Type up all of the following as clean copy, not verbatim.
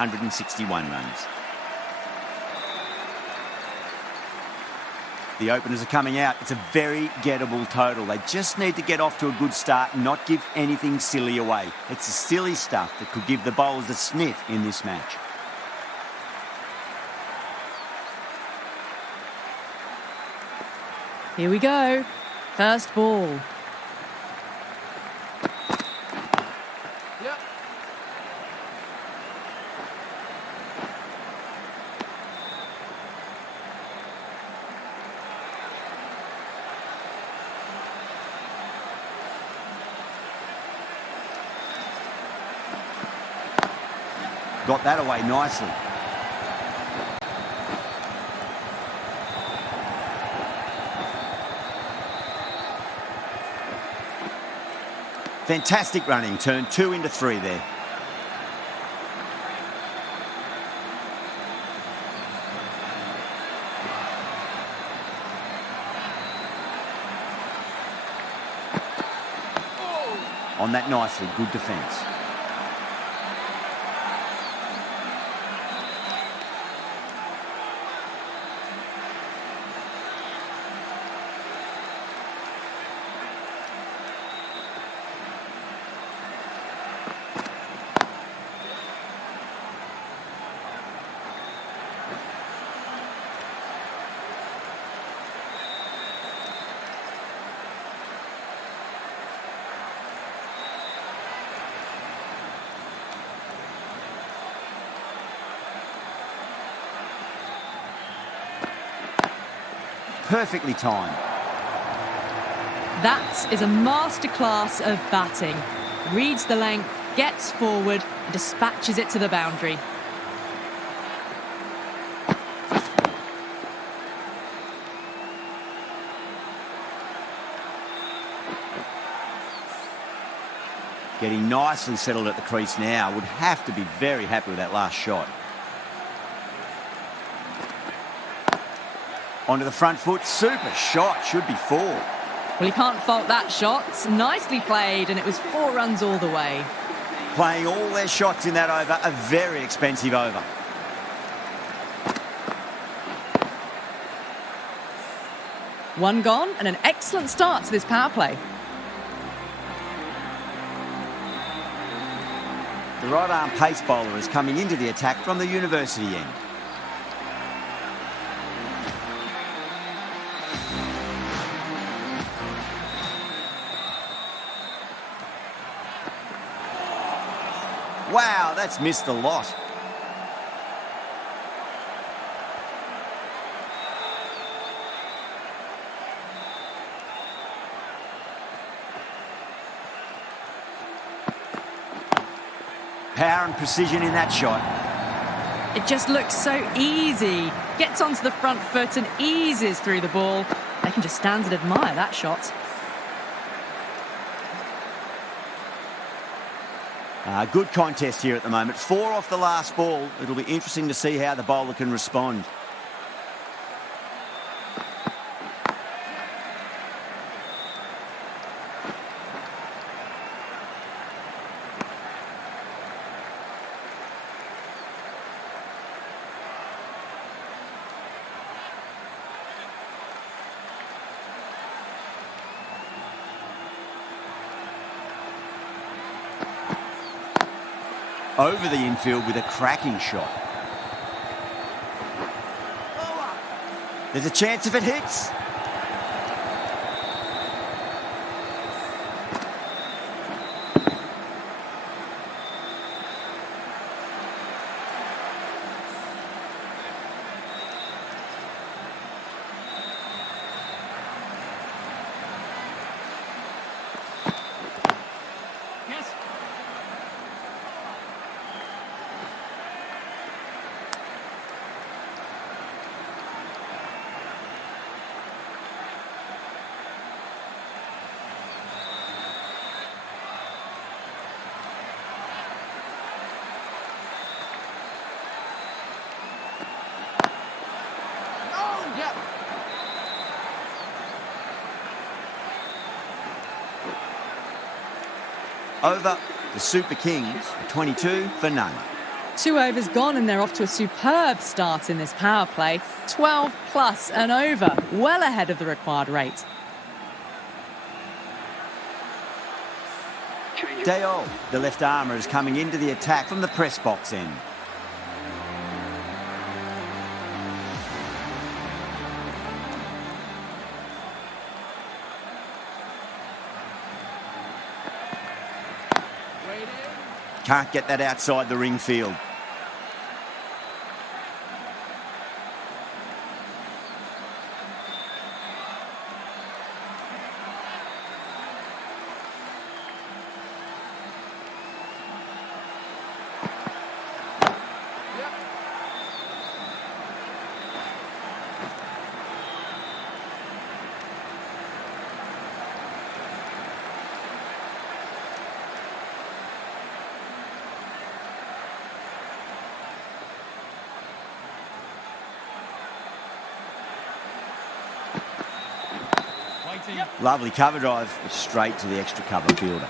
161 runs. The openers are coming out. It's a very gettable total. They just need to get off to a good start and not give anything silly away. It's the silly stuff that could give the bowlers a sniff in this match. Here we go. First ball. Got that away nicely. Fantastic running. Turned 2 into 3 there. On that nicely. Good defence. Perfectly timed. That is a masterclass of batting. Reads the length, gets forward, and dispatches it to the boundary. Getting nicely settled at the crease now. Would have to be very happy with that last shot. Onto the front foot. Super shot. Should be 4. Well, you can't fault that shot. Nicely played, and it was 4 runs all the way. Playing all their shots in that over. A very expensive over. One gone, and an excellent start to this power play. The right-arm pace bowler is coming into the attack from the university end. Wow, that's missed a lot. Power and precision in that shot. It just looks so easy. Gets onto the front foot and eases through the ball. They can just stand and admire that shot. Good contest here at the moment. 4 off the last ball. It'll be interesting to see how the bowler can respond. Over the infield with a cracking shot. There's a chance if it hits. Over the Super Kings, 22 for none. 2 overs gone and they're off to a superb start in this power play. 12 plus and over, well ahead of the required rate. Dale, the left armour, is coming into the attack from the press box end. Can't get that outside the ring field. Lovely cover drive, straight to the extra cover fielder.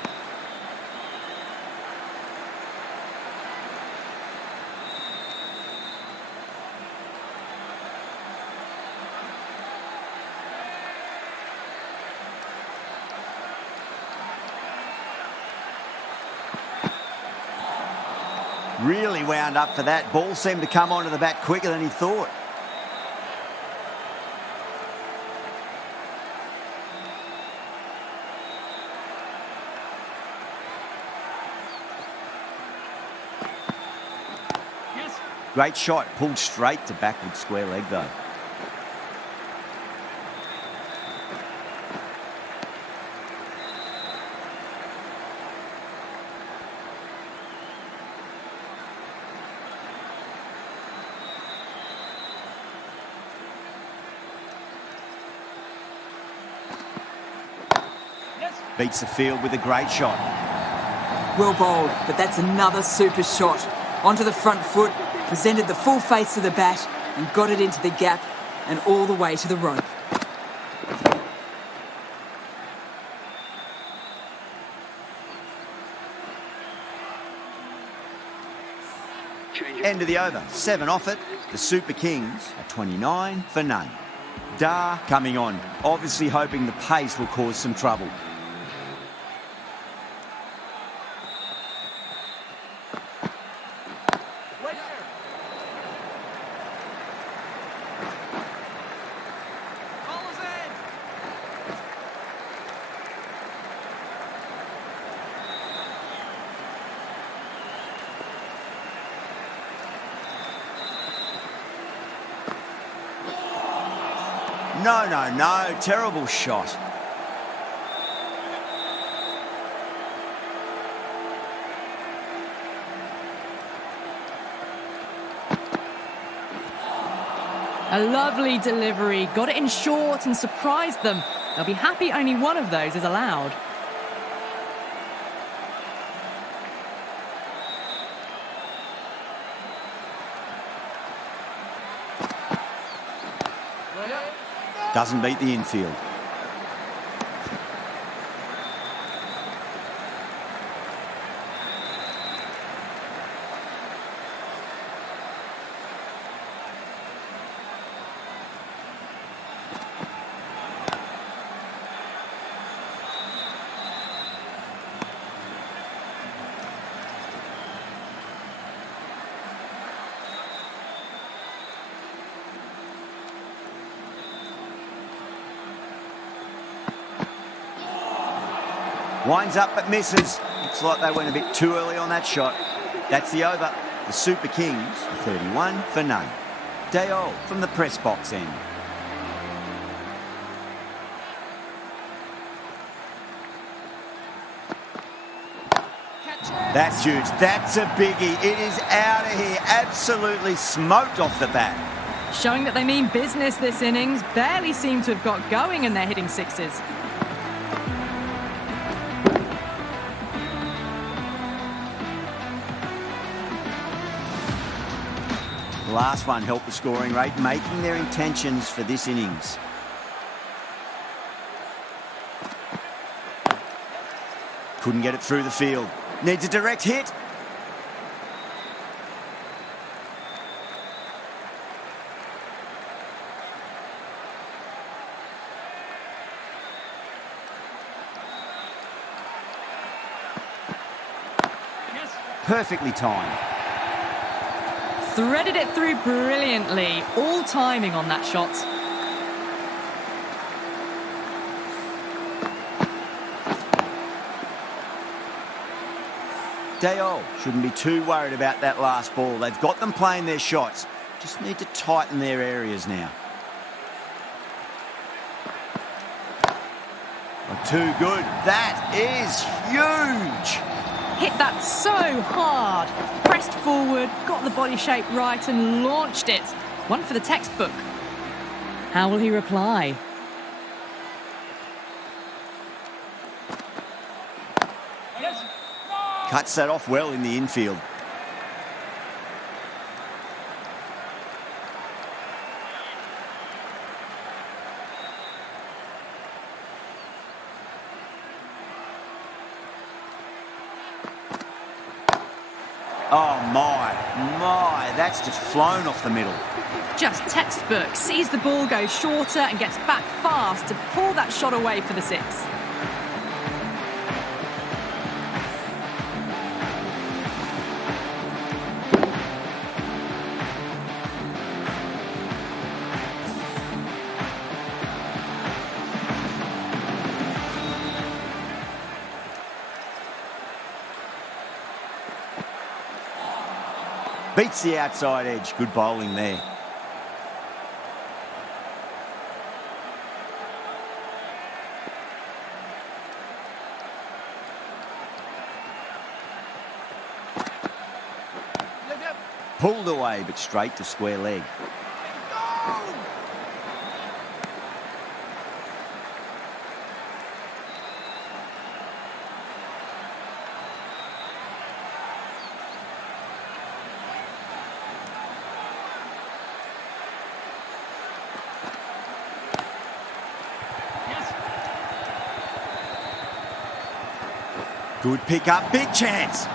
Really wound up for that. Ball seemed to come onto the bat quicker than he thought. Great shot, pulled straight to backward square leg though. Beats the field with a great shot. Well bowled, but that's another super shot. Onto the front foot, presented the full face of the bat and got it into the gap and all the way to the rope. End of the over, 7 off it. The Super Kings are 29 for none. Dar coming on, obviously hoping the pace will cause some trouble. No, terrible shot. A lovely delivery, got it in short and surprised them. They'll be happy only one of those is allowed. Doesn't beat the infield. Winds up but misses. Looks like they went a bit too early on that shot. That's the over. The Super Kings are 31 for none. Dale from the press box end. That's huge. That's a biggie. It is out of here. Absolutely smoked off the bat. Showing that they mean business this innings. Barely seem to have got going and they're hitting sixes. The last one helped the scoring rate, making their intentions for this innings. Couldn't get it through the field. Needs a direct hit. Perfectly timed. Threaded it through brilliantly. All timing on that shot. Dayol shouldn't be too worried about that last ball. They've got them playing their shots. Just need to tighten their areas now. Oh, too good. That is huge. Hit that so hard. Pressed forward, got the body shape right and launched it. One for the textbook. How will he reply? Cuts that off well in the infield. Oh my, that's just flown off the middle. Just textbook. Sees the ball go shorter and gets back fast to pull that shot away for the six. Beats the outside edge. Good bowling there. Pulled away, but straight to square leg. Good pick up, big chance.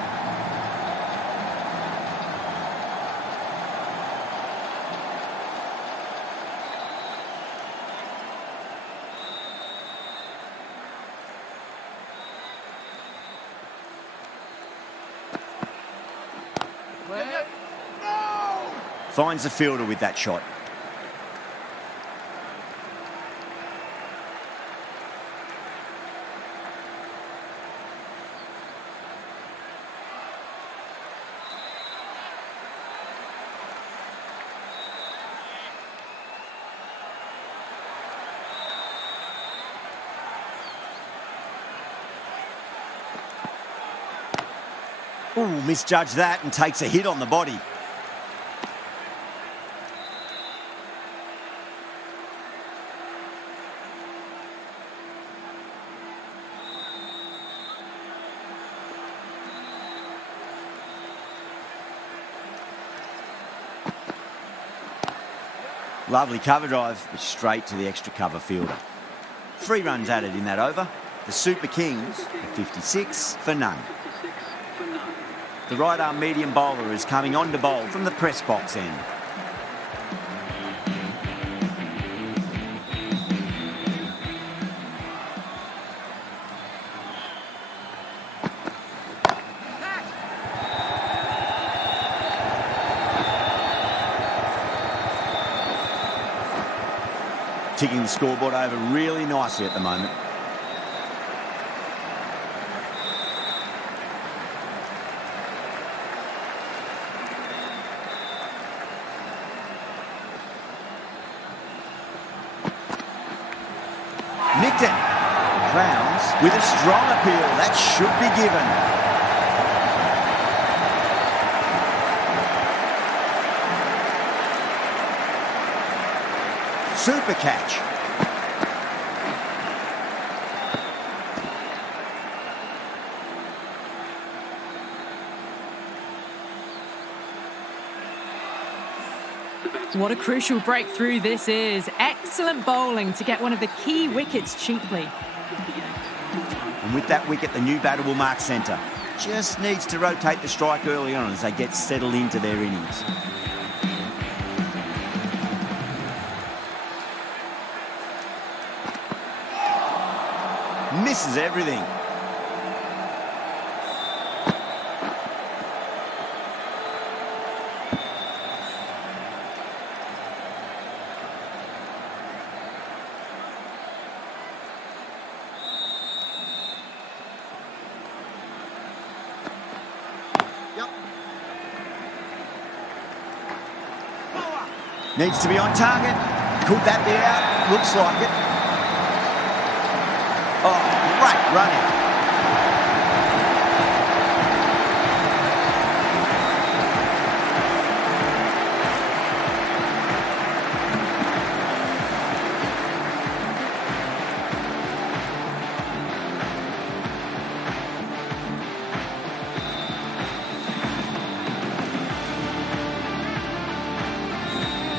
Finds the fielder with that shot. Ooh, misjudged that and takes a hit on the body. Lovely cover drive, but straight to the extra cover fielder. 3 runs added in that over. The Super Kings are 56 for none. The right-arm medium bowler is coming on to bowl from the press box end. Ticking the scoreboard over really nicely at the moment. Nicked it. Crowns with a strong appeal. That should be given. Super catch. What a crucial breakthrough this is. Excellent bowling to get one of the key wickets cheaply. And with that wicket, the new batter will mark centre. Just needs to rotate the strike early on as they get settled into their innings. Misses everything. Needs to be on target. Could that be out? Looks like it. Oh, great running.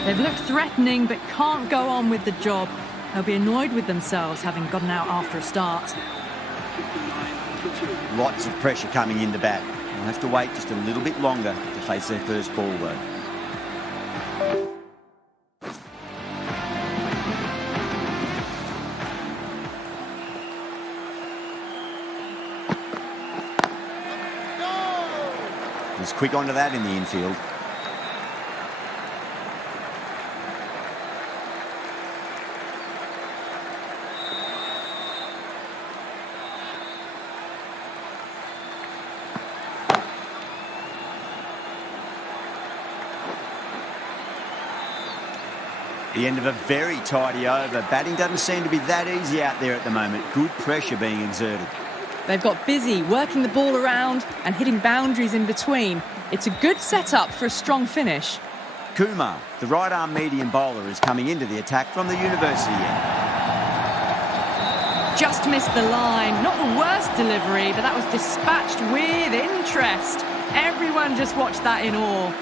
They've looked threatening but can't go on with the job. They'll be annoyed with themselves having gotten out after a start. Lots of pressure coming in the bat. They'll have to wait just a little bit longer to face their first ball though. He's quick onto that in the infield. The end of a very tidy over. Batting doesn't seem to be that easy out there at the moment. Good pressure being exerted. They've got busy working the ball around and hitting boundaries in between. It's a good setup for a strong finish. Kumar, the right-arm medium bowler, is coming into the attack from the university end. Just missed the line. Not the worst delivery, but that was dispatched with interest. Everyone just watched that in awe.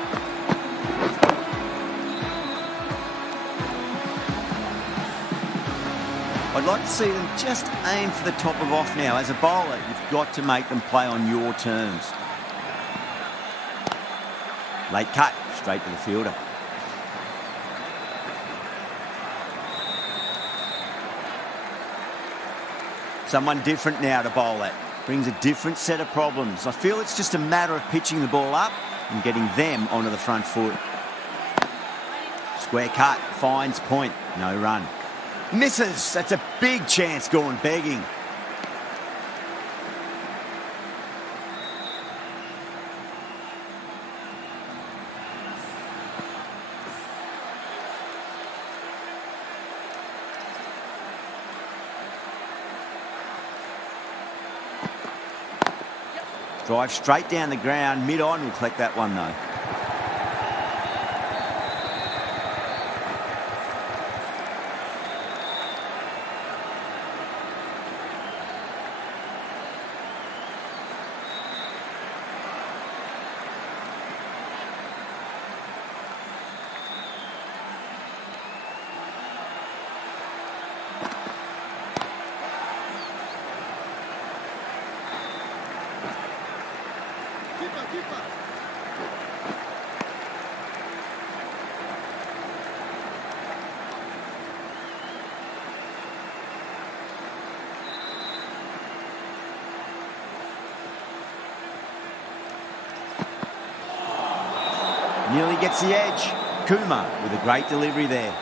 I'd like to see them just aim for the top of off now. As a bowler, you've got to make them play on your terms. Late cut, straight to the fielder. Someone different now to bowl at. Brings a different set of problems. I feel it's just a matter of pitching the ball up and getting them onto the front foot. Square cut, finds point, no run. Misses. That's a big chance going begging. Drive straight down the ground. Mid-on will collect that one though. Nearly gets the edge. Kumar with a great delivery there.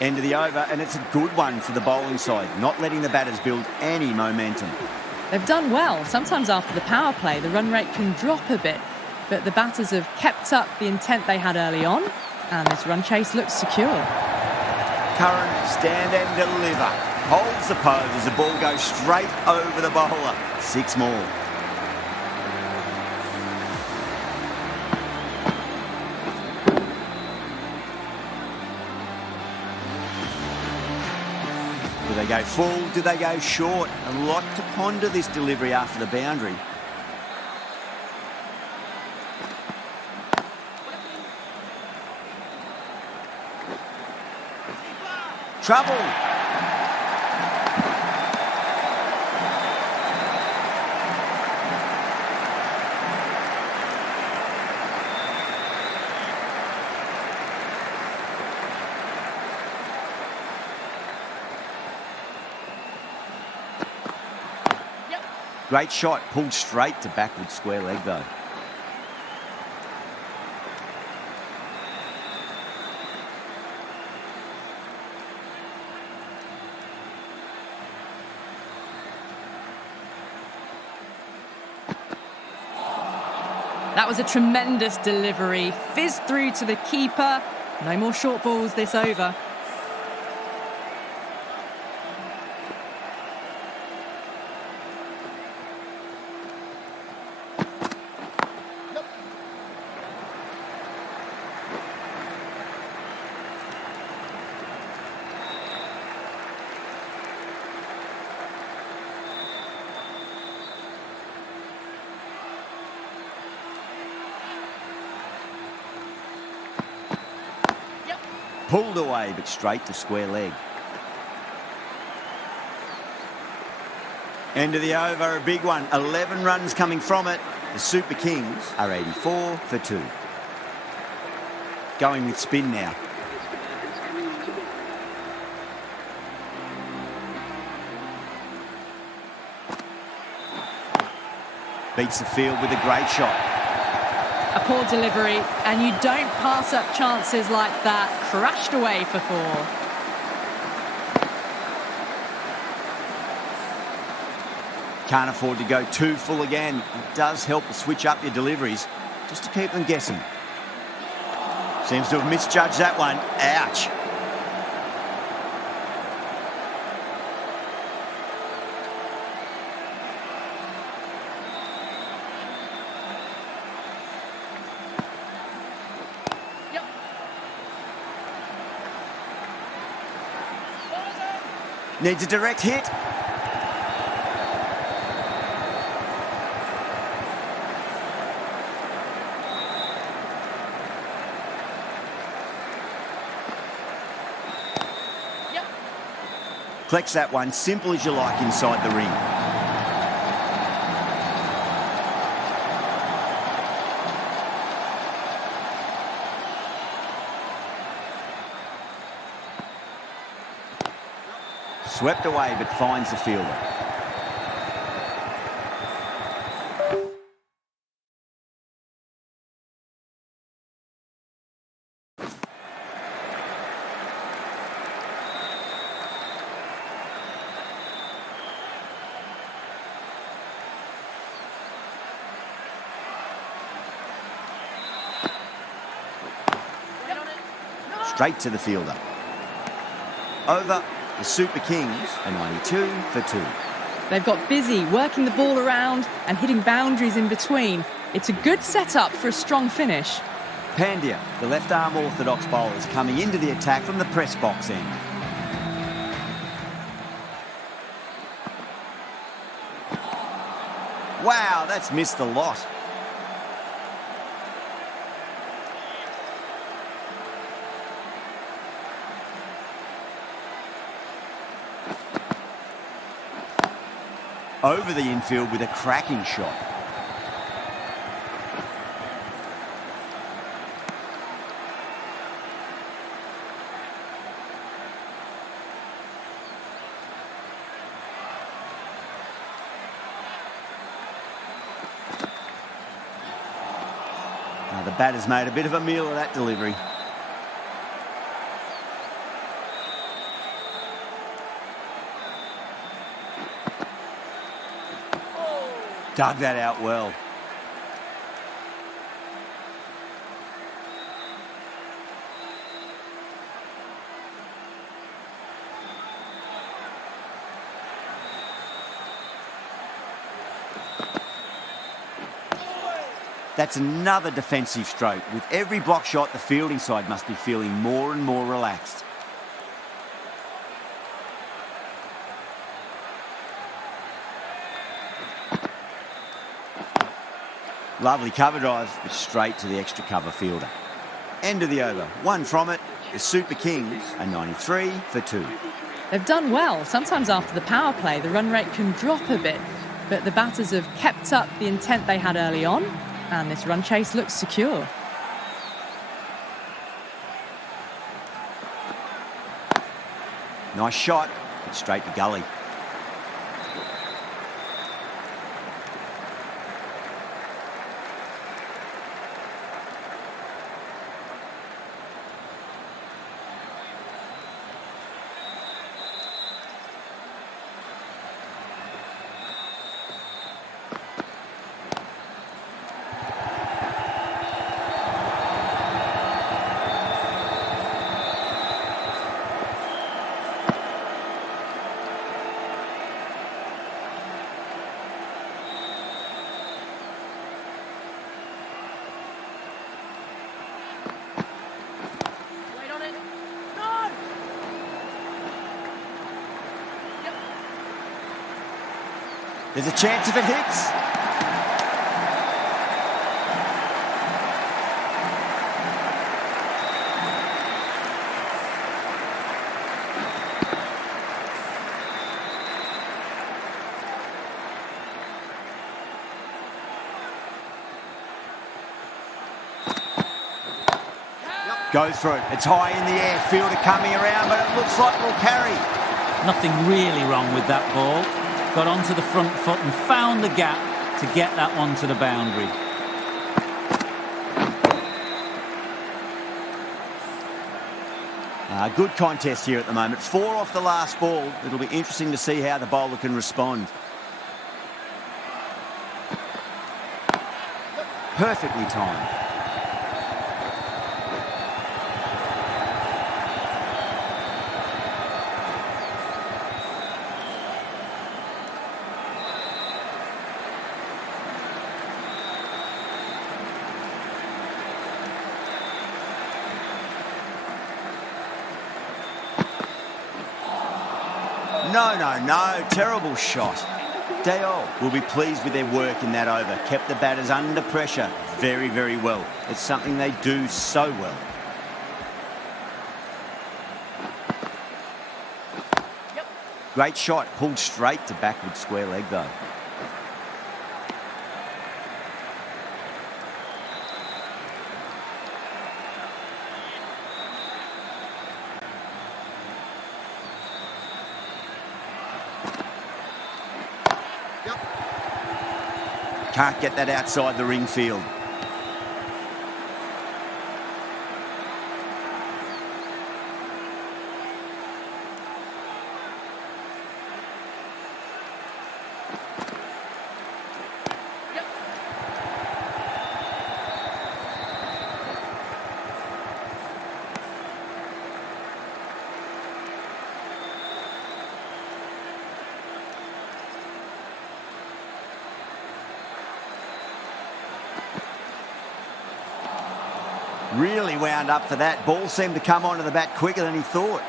End of the over, and it's a good one for the bowling side, not letting the batters build any momentum. They've done well. Sometimes after the power play, the run rate can drop a bit, but the batters have kept up the intent they had early on, and this run chase looks secure. Curran, stand and deliver. Holds the pose as the ball goes straight over the bowler. 6 more. Do they go full? Do they go short? A lot to ponder this delivery after the boundary. Trouble. Great shot, pulled straight to backward square leg though. That was a tremendous delivery. Fizzed through to the keeper. No more short balls this over. Pulled away, but straight to square leg. End of the over, a big one. 11 runs coming from it. The Super Kings are 84 for 2. Going with spin now. Beats the field with a great shot. A poor delivery, and you don't pass up chances like that. Crashed away for 4. Can't afford to go too full again. It does help to switch up your deliveries, just to keep them guessing. Seems to have misjudged that one. Ouch. Needs a direct hit. Collects that one, simple as you like, inside the ring. Swept away, but finds the fielder. Straight to the fielder. Over. The Super Kings are 92 for 2. They've got busy working the ball around and hitting boundaries in between. It's a good setup for a strong finish. Pandya, the left-arm orthodox bowler, is coming into the attack from the press box end. Wow, that's missed a lot. Over the infield with a cracking shot. Now the batter's made a bit of a meal of that delivery. Dug that out well. That's another defensive stroke. With every block shot, the fielding side must be feeling more and more relaxed. Lovely cover drive, but straight to the extra cover fielder. End of the over. 1 from it. The Super Kings are 93 for 2. They've done well. Sometimes after the power play, the run rate can drop a bit, but the batters have kept up the intent they had early on, and this run chase looks secure. Nice shot, but straight to gully. There's a chance if it hits. Go through. It's high in the air. Fielder coming around, but it looks like it'll carry. Nothing really wrong with that ball. Got onto the front foot and found the gap to get that one to the boundary. Good contest here at the moment. 4 off the last ball. It'll be interesting to see how the bowler can respond. Perfectly timed. No. Terrible shot. Dale will be pleased with their work in that over. Kept the batters under pressure very, very well. It's something they do so well. Great shot. Pulled straight to backward square leg though. Can't get that outside the ring field. Really wound up for that. Ball seemed to come onto the bat quicker than he thought.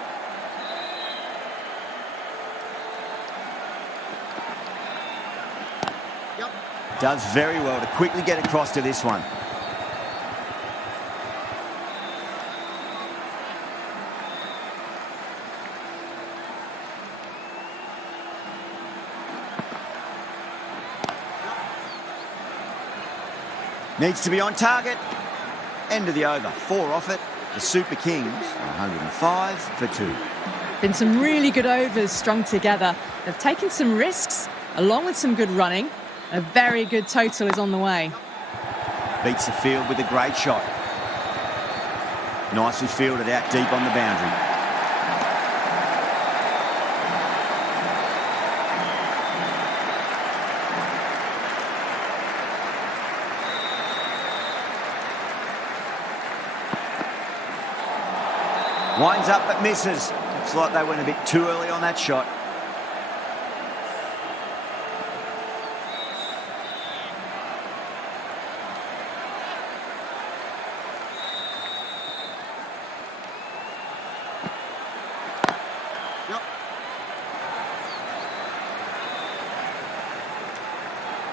Does very well to quickly get across to this one. Needs to be on target. End of the over. 4 off it. The Super Kings, 105 for 2. Been some really good overs strung together. They've taken some risks, along with some good running. A very good total is on the way. Beats the field with a great shot. Nicely fielded out deep on the boundary. Winds up but misses. Looks like they went a bit too early on that shot.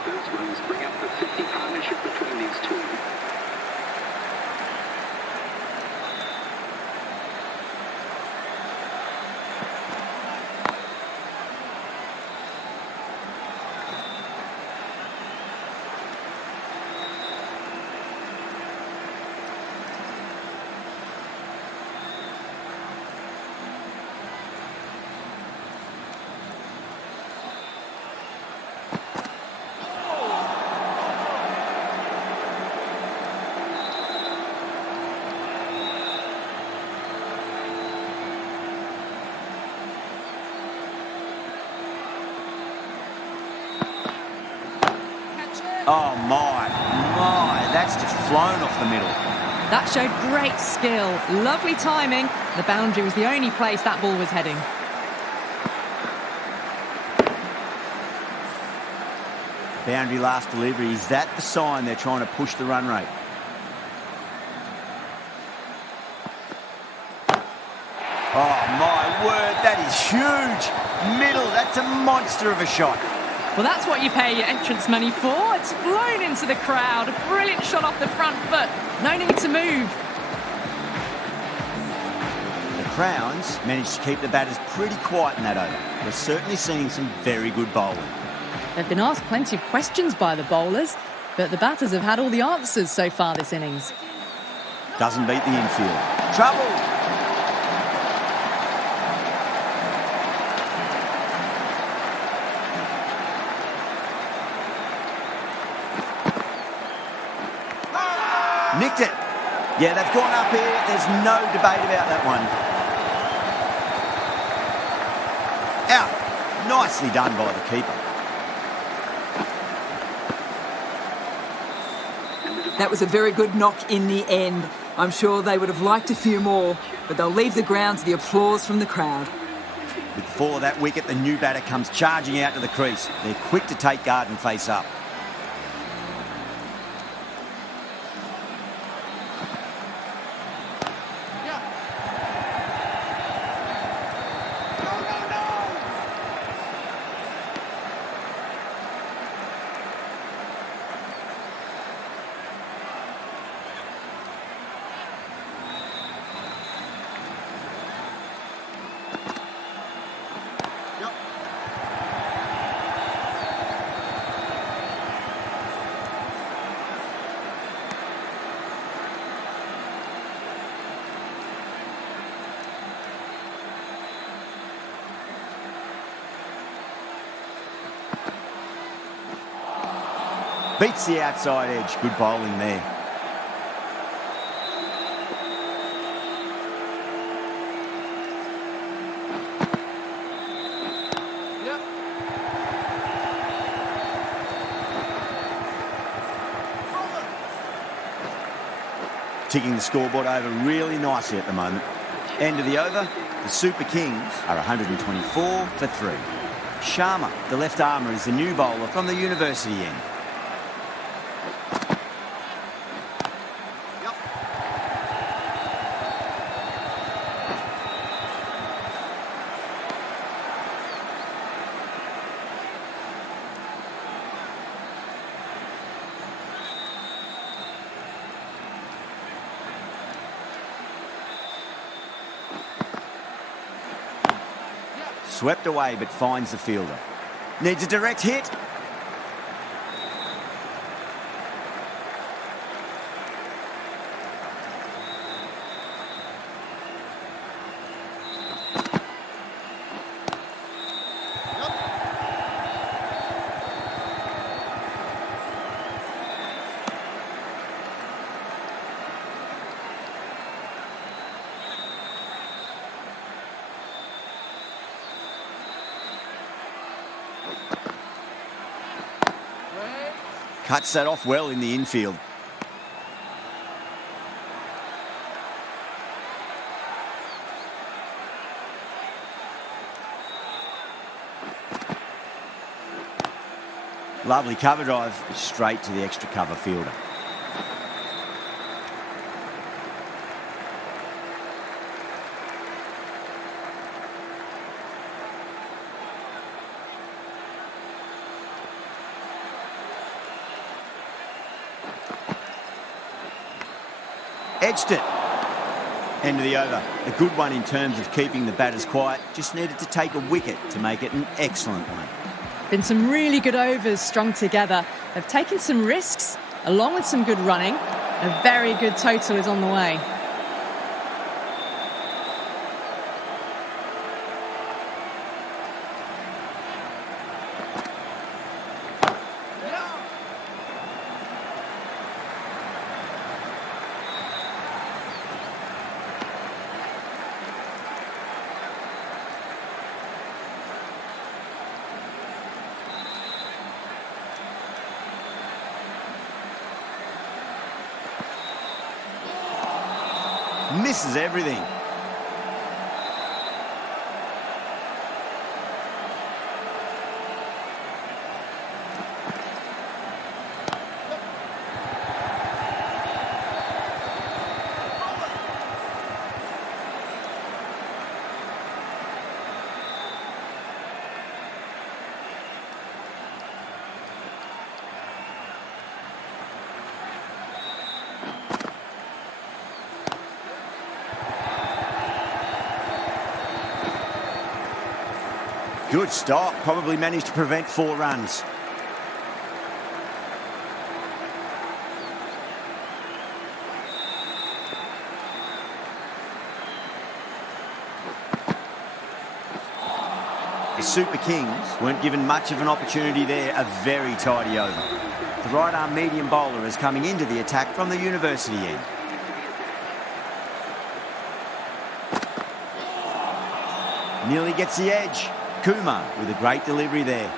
Those runs bring up the 50 partnership between these two. Oh my, that's just flown off the middle. That showed great skill. Lovely timing. The boundary was the only place that ball was heading. Boundary last delivery. Is that the sign they're trying to push the run rate? Oh my word, that is huge. Middle, that's a monster of a shot. Well, that's what you pay your entrance money for. It's flown into the crowd. A brilliant shot off the front foot. No need to move. The Crowns managed to keep the batters pretty quiet in that over. We're certainly seeing some very good bowling. They've been asked plenty of questions by the bowlers, but the batters have had all the answers so far this innings. Doesn't beat the infield. Trouble! Nicked it. Yeah, they've gone up here. There's no debate about that one. Out. Nicely done by the keeper. That was a very good knock in the end. I'm sure they would have liked a few more, but they'll leave the ground to the applause from the crowd. With the fall of that wicket, the new batter comes charging out to the crease. They're quick to take guard and face up. Beats the outside edge. Good bowling there. Ticking the scoreboard over really nicely at the moment. End of the over, the Super Kings are 124 for 3. Sharma, the left armour, is the new bowler from the university end. Swept away but finds the fielder. Needs a direct hit. Cuts that off well in the infield. Lovely cover drive, straight to the extra cover fielder. Edged it. End of the over. A good one in terms of keeping the batters quiet. Just needed to take a wicket to make it an excellent one. Been some really good overs strung together. They've taken some risks, along with some good running. A very good total is on the way. Misses everything. Good stop. Probably managed to prevent 4 runs. The Super Kings weren't given much of an opportunity there. A very tidy over. The right-arm medium bowler is coming into the attack from the university end. Nearly gets the edge. Kumar with a great delivery there.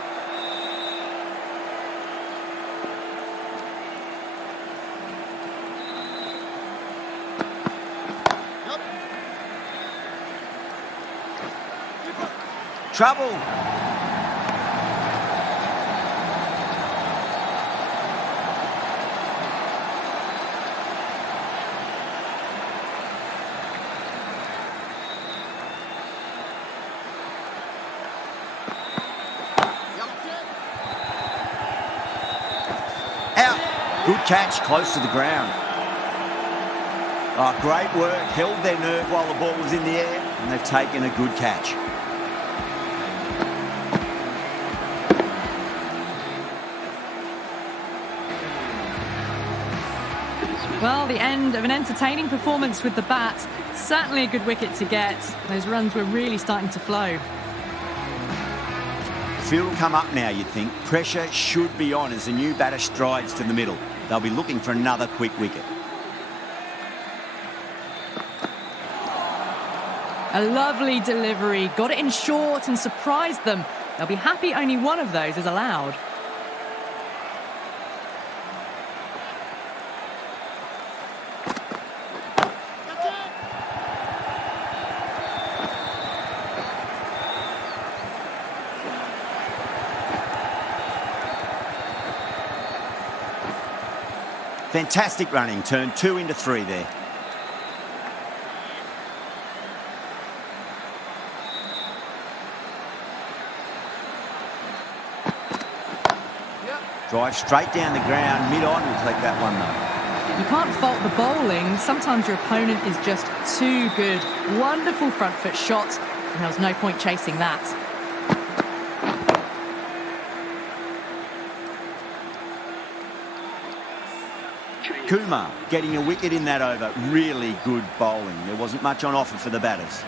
Trouble. Out. Good catch, close to the ground. Oh, great work. Held their nerve while the ball was in the air, and they've taken a good catch. Well, the end of an entertaining performance with the bat. Certainly a good wicket to get. Those runs were really starting to flow. The field will come up now, you'd think. Pressure should be on as the new batter strides to the middle. They'll be looking for another quick wicket. A lovely delivery. Got it in short and surprised them. They'll be happy only one of those is allowed. Fantastic running, turned 2 into 3 there. Drive straight down the ground, mid-on, will take that one though. You can't fault the bowling. Sometimes your opponent is just too good. Wonderful front foot shot, and there was no point chasing that. Kumar getting a wicket in that over. Really good bowling. There wasn't much on offer for the batters.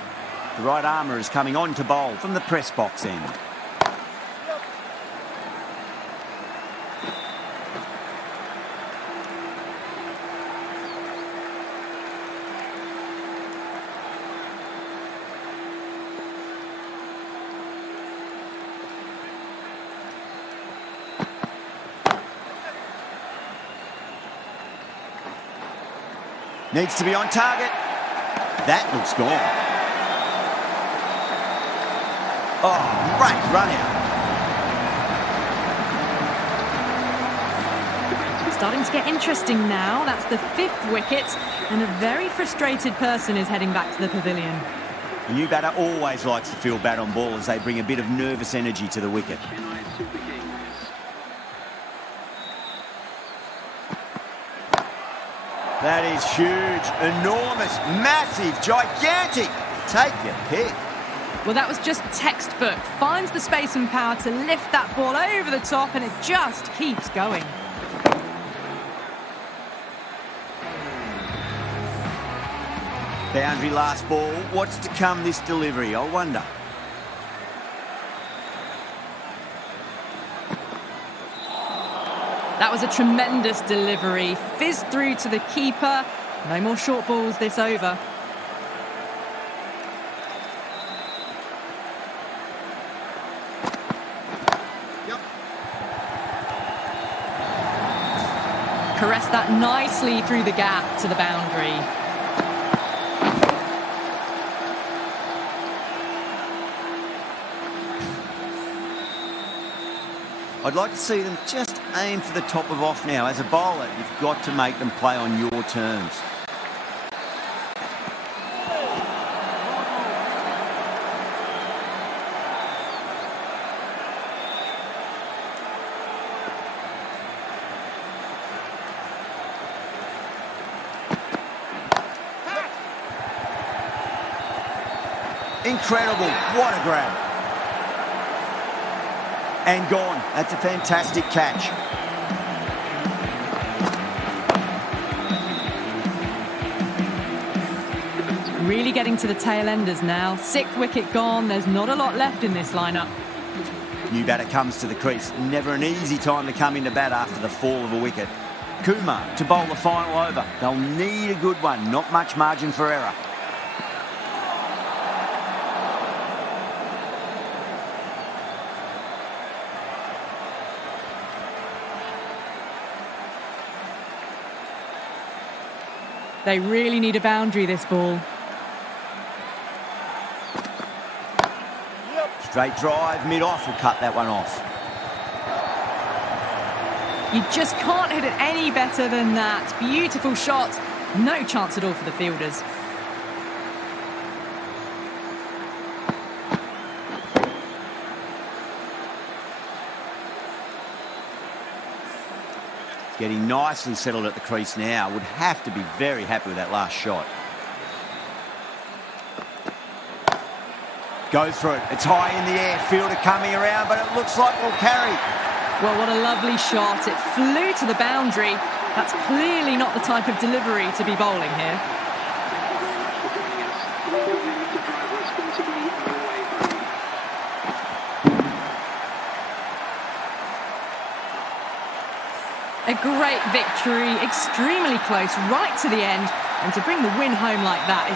The right armour is coming on to bowl from the press box end. Needs to be on target. That looks gone. Oh, great run out. Starting to get interesting now. That's the 5th wicket, and a very frustrated person is heading back to the pavilion. The new batter always likes to feel bat on ball as they bring a bit of nervous energy to the wicket. Chennai Super Kings. That is huge, enormous, massive, gigantic. Take your pick. Well, that was just textbook. Finds the space and power to lift that ball over the top, and it just keeps going. Boundary last ball. What's to come this delivery, I wonder. That was a tremendous delivery. Fizzed through to the keeper. No more short balls this over. Caressed that nicely through the gap to the boundary. I'd like to see them just aim for the top of off now. As a bowler, you've got to make them play on your terms. Incredible. What a grab. And gone. That's a fantastic catch. Really getting to the tail enders now. 6th wicket gone. There's not a lot left in this lineup. New batter comes to the crease. Never an easy time to come into bat after the fall of a wicket. Kumar to bowl the final over. They'll need a good one. Not much margin for error. They really need a boundary, this ball. Straight drive, mid-off will cut that one off. You just can't hit it any better than that. Beautiful shot. No chance at all for the fielders. Getting nicely settled at the crease now. Would have to be very happy with that last shot. Goes through it. It's high in the air. Fielder coming around, but it looks like we'll carry. Well, what a lovely shot. It flew to the boundary. That's clearly not the type of delivery to be bowling here. A great victory, extremely close, right to the end. And to bring the win home like that is